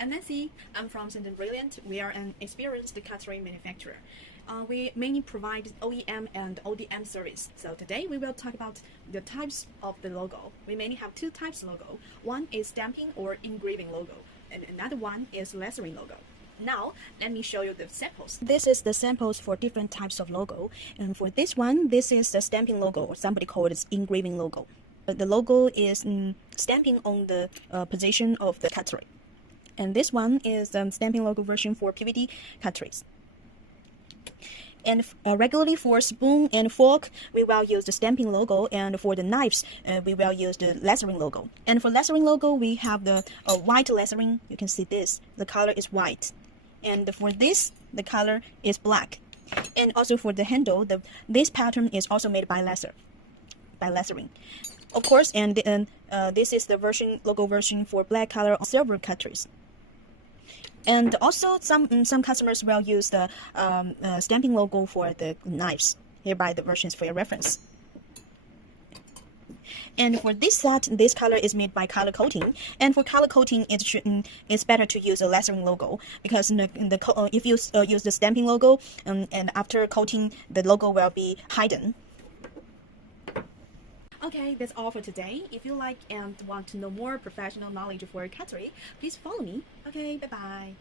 I'm Nancy. I'm from Sentence Brilliant. We are an experienced cutlery manufacturer. We mainly provide OEM and ODM service. So today we will talk about the types of the logo. We mainly have two types of logo. One is stamping or engraving logo, and another one is lettering logo. Now, let me show you the samples. This is the samples for different types of logo. And for this one, this is the stamping logo, or somebody call it engraving logo. The logo is stamping on the position of the cutlery. And this one is the stamping logo version for PVD cutleries. And regularly for spoon and fork, we will use the stamping logo, and for the knives, we will use the lettering logo. And for lettering logo, we have the white lettering. You can see this. The color is white. And for this, the color is black. And also for the handle, this pattern is also made by lettering. Of course, and this is the logo version for black color on silver cutleries. And also, some customers will use the stamping logo for the knives. Hereby, the versions for your reference. And for this set, this color is made by color coating. And for color coating, it's better to use a lettering logo, because if you use the stamping logo, and after coating, the logo will be hidden. Okay, that's all for today. If you like and want to know more professional knowledge for cutlery, please follow me. Okay, bye-bye.